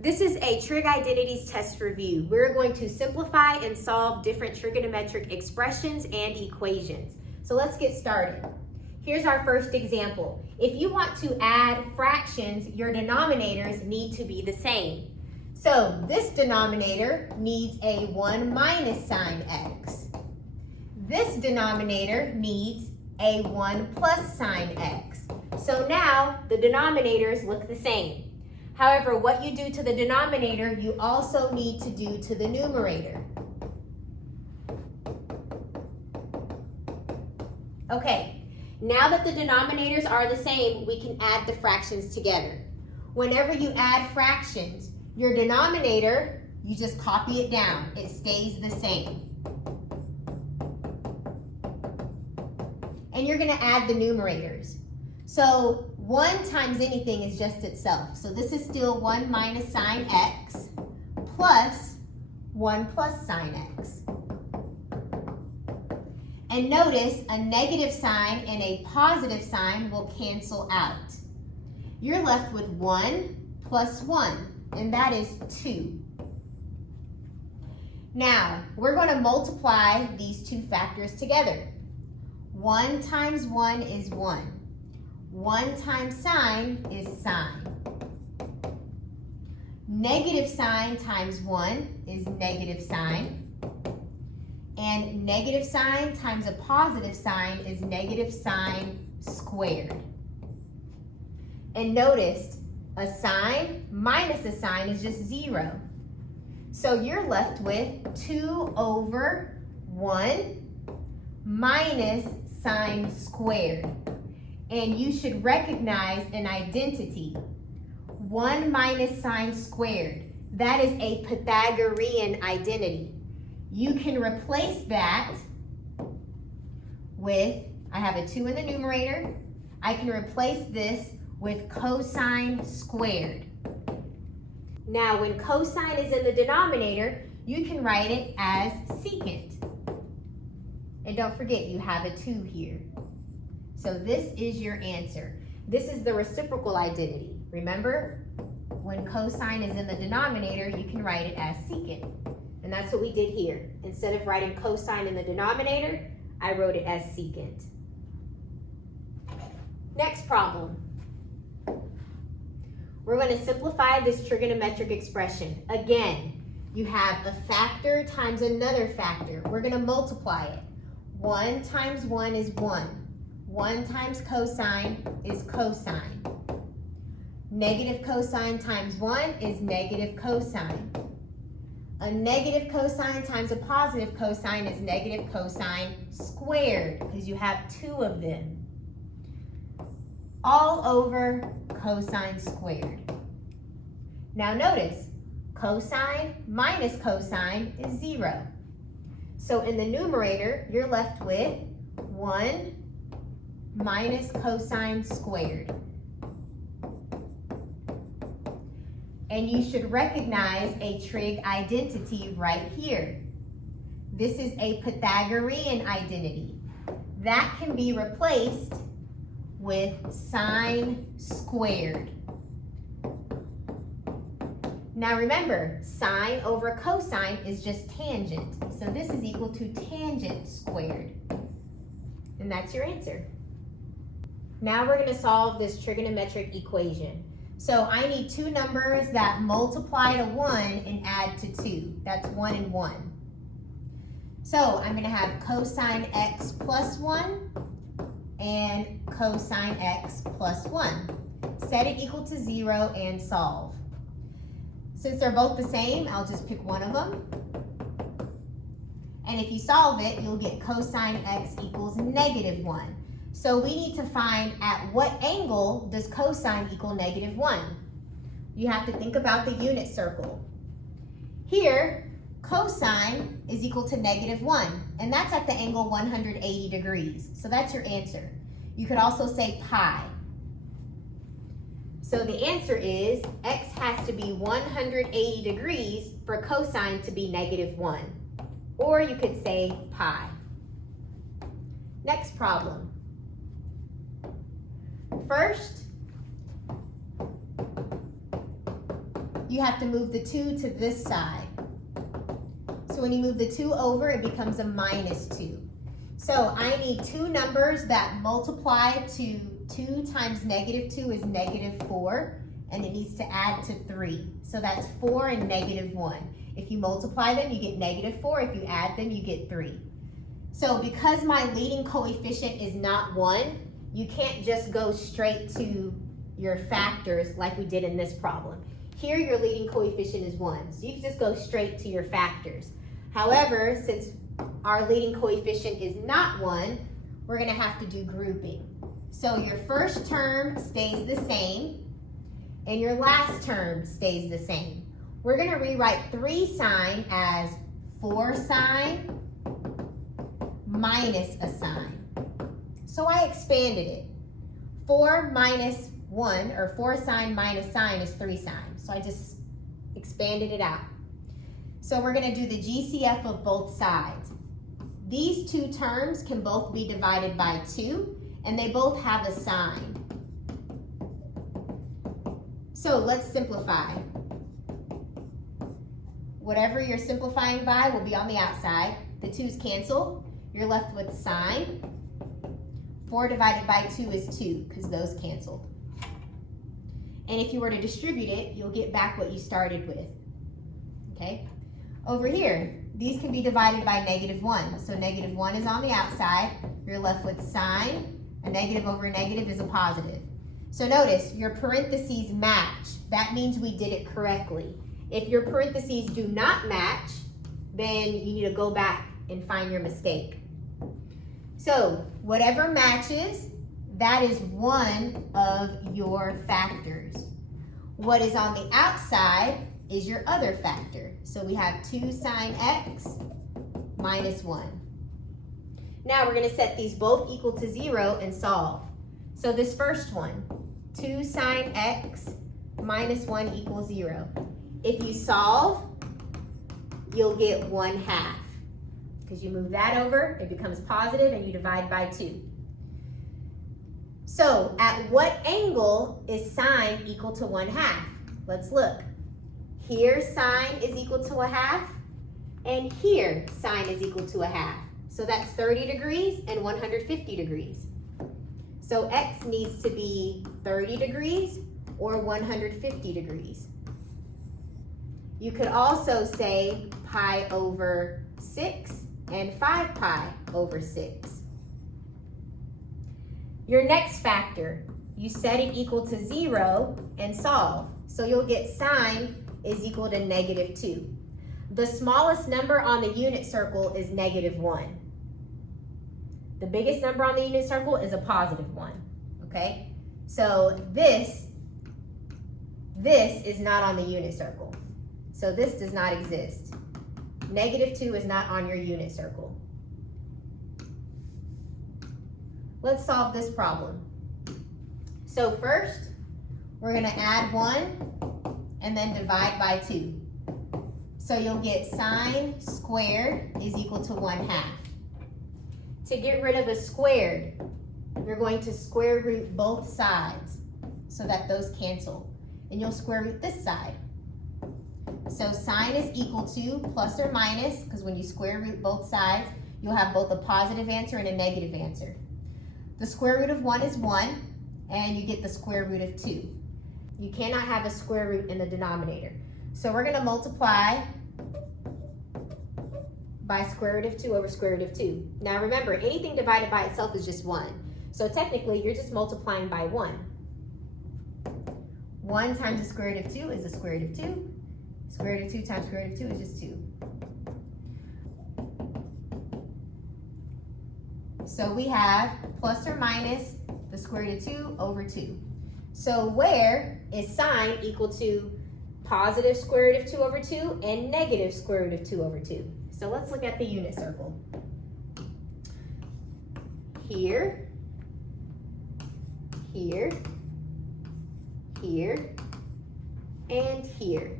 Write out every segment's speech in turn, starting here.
This is a trig identities test review. We're going to simplify and solve different trigonometric expressions and equations. So let's get started. Here's our first example. If you want to add fractions, your denominators need to be the same. So this denominator needs a 1 minus sine x. This denominator needs a 1 plus sine x. So now the denominators look the same. However, what you do to the denominator, you also need to do to the numerator. Okay, now that the denominators are the same, we can add the fractions together. Whenever you add fractions, your denominator, you just copy it down. It stays the same. And you're going to add the numerators. So 1 times anything is just itself. So this is still 1 minus sine x plus 1 plus sine x. And notice a negative sign and a positive sign will cancel out. You're left with 1 plus 1, and that is 2. Now, we're going to multiply these two factors together. 1 times 1 is 1. 1 times sine is sine. Negative sine times 1 is negative sine. And negative sine times a positive sign is negative sine squared. And notice a sine minus a sign is just 0. So you're left with 2 over 1 minus sine squared. And you should recognize an identity. 1 minus sine squared. That is a Pythagorean identity. You can replace that with, I have a 2 in the numerator. I can replace this with cosine squared. Now, when cosine is in the denominator, you can write it as secant. And don't forget, you have a 2 here. So this is your answer. This is the reciprocal identity. Remember, when cosine is in the denominator, you can write it as secant. And that's what we did here. Instead of writing cosine in the denominator, I wrote it as secant. Next problem. We're going to simplify this trigonometric expression. Again, you have a factor times another factor. We're going to multiply it. 1 times 1 is 1. 1 times cosine is cosine. Negative cosine times 1 is negative cosine. A negative cosine times a positive cosine is negative cosine squared, because you have 2 of them. All over cosine squared. Now notice, cosine minus cosine is 0. So in the numerator, you're left with 1 minus cosine squared. And you should recognize a trig identity right here. This is a Pythagorean identity. That can be replaced with sine squared. Now remember, sine over cosine is just tangent. So this is equal to tangent squared. And that's your answer. Now we're going to solve this trigonometric equation. So I need 2 numbers that multiply to 1 and add to 2. That's 1 and 1. So I'm going to have cosine x plus 1 and cosine x plus 1. Set it equal to 0 and solve. Since they're both the same, I'll just pick one of them. And if you solve it, you'll get cosine x equals negative 1. So we need to find at what angle does cosine equal negative 1. You have to think about the unit circle. Here, cosine is equal to negative 1, and that's at the angle 180 degrees. So that's your answer. You could also say pi. So the answer is x has to be 180 degrees for cosine to be negative 1. Or you could say pi. Next problem. First, you have to move the 2 to this side. So when you move the 2 over, it becomes a minus 2. So I need two numbers that multiply to 2 times negative 2 is negative 4, and it needs to add to 3. So that's 4 and negative 1. If you multiply them, you get negative 4. If you add them, you get 3. So because my leading coefficient is not 1, you can't just go straight to your factors like we did in this problem. Here, your leading coefficient is 1, so you can just go straight to your factors. However, since our leading coefficient is not 1, we're going to have to do grouping. So your first term stays the same, and your last term stays the same. We're going to rewrite 3 sine as 4 sine minus a sine. So I expanded it. 4 minus 1, or 4 sine minus sine is 3 sine. So I just expanded it out. So we're going to do the GCF of both sides. These two terms can both be divided by 2, and they both have a sign. So let's simplify. Whatever you're simplifying by will be on the outside. The 2's cancel. You're left with sine. 4 divided by 2 is 2, because those canceled. And if you were to distribute it, you'll get back what you started with. Okay? Over here, these can be divided by negative 1. So negative 1 is on the outside. You're left with sine. A negative over a negative is a positive. So notice, your parentheses match. That means we did it correctly. If your parentheses do not match, then you need to go back and find your mistake. So whatever matches, that is one of your factors. What is on the outside is your other factor. So we have 2 sine x minus 1. Now we're going to set these both equal to 0 and solve. So this first one, 2 sine x minus 1 equals 0. If you solve, you'll get 1/2. Because you move that over, it becomes positive, and you divide by 2. So at what angle is sine equal to 1/2? Let's look. Here sine is equal to 1/2, and here sine is equal to 1/2. So that's 30 degrees and 150 degrees. So x needs to be 30 degrees or 150 degrees. You could also say pi over 6 and 5 pi over 6. Your next factor, you set it equal to 0 and solve. So you'll get sine is equal to negative 2. The smallest number on the unit circle is negative 1. The biggest number on the unit circle is a positive 1, okay? So this is not on the unit circle. So this does not exist. Negative 2 is not on your unit circle. Let's solve this problem. So first, we're going to add 1 and then divide by 2. So you'll get sine squared is equal to 1/2. To get rid of a squared, you're going to square root both sides so that those cancel. And you'll square root this side. So sine is equal to plus or minus, because when you square root both sides, you'll have both a positive answer and a negative answer. The square root of 1 is 1, and you get the square root of 2. You cannot have a square root in the denominator. So we're going to multiply by square root of 2 over square root of 2. Now remember, anything divided by itself is just 1. So technically, you're just multiplying by 1. 1 times the square root of 2 is the square root of 2. Square root of 2 times square root of 2 is just 2. So we have plus or minus the square root of 2 over 2. So where is sine equal to positive square root of 2 over 2 and negative square root of 2 over 2? So let's look at the unit circle. Here, here, here, and here.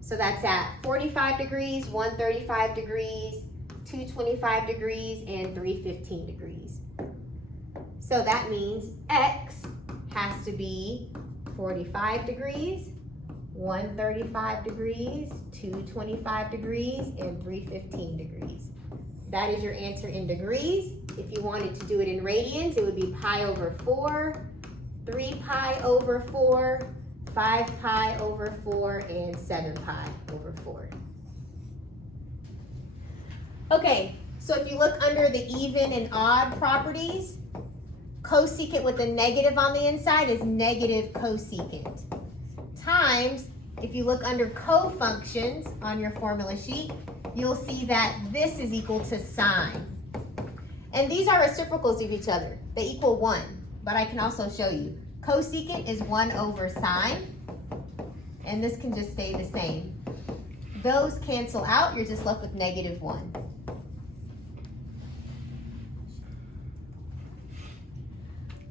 So that's at 45 degrees, 135 degrees, 225 degrees, and 315 degrees. So that means x has to be 45 degrees, 135 degrees, 225 degrees, and 315 degrees. That is your answer in degrees. If you wanted to do it in radians, it would be pi over 4, 3 pi over 4, 5 pi over 4, and 7 pi over 4. Okay, so if you look under the even and odd properties, cosecant with a negative on the inside is negative cosecant. Times, if you look under cofunctions on your formula sheet, you'll see that this is equal to sine. And these are reciprocals of each other. They equal 1, but I can also show you. Cosecant is 1 over sine, and this can just stay the same. Those cancel out, you're just left with negative 1.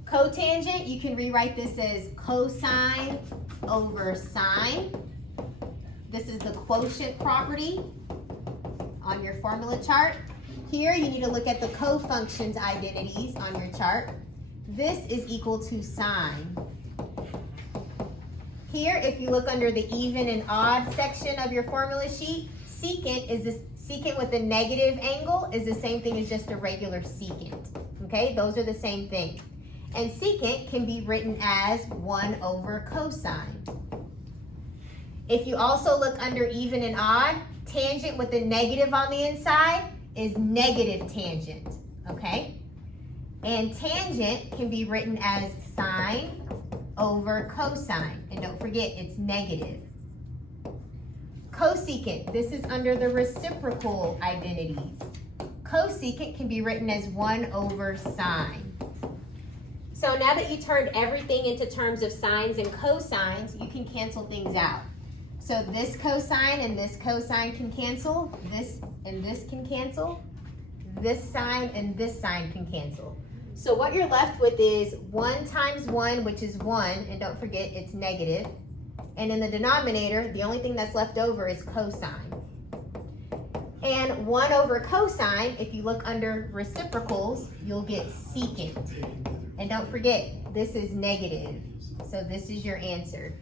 Cotangent, you can rewrite this as cosine over sine. This is the quotient property on your formula chart. Here you need to look at the cofunctions identities on your chart. This is equal to sine. Here, if you look under the even and odd section of your formula sheet, secant is this secant with a negative angle is the same thing as just a regular secant. Okay, those are the same thing. And secant can be written as 1 over cosine. If you also look under even and odd, tangent with a negative on the inside is negative tangent, okay? And tangent can be written as sine over cosine. And don't forget, it's negative. Cosecant, this is under the reciprocal identities. Cosecant can be written as 1 over sine. So now that you turned everything into terms of sines and cosines, you can cancel things out. So this cosine and this cosine can cancel, this and this can cancel, this sine and this sine can cancel. So what you're left with is 1 times 1, which is 1, and don't forget it's negative. And in the denominator, the only thing that's left over is cosine. And 1 over cosine, if you look under reciprocals, you'll get secant. And don't forget, this is negative. So this is your answer.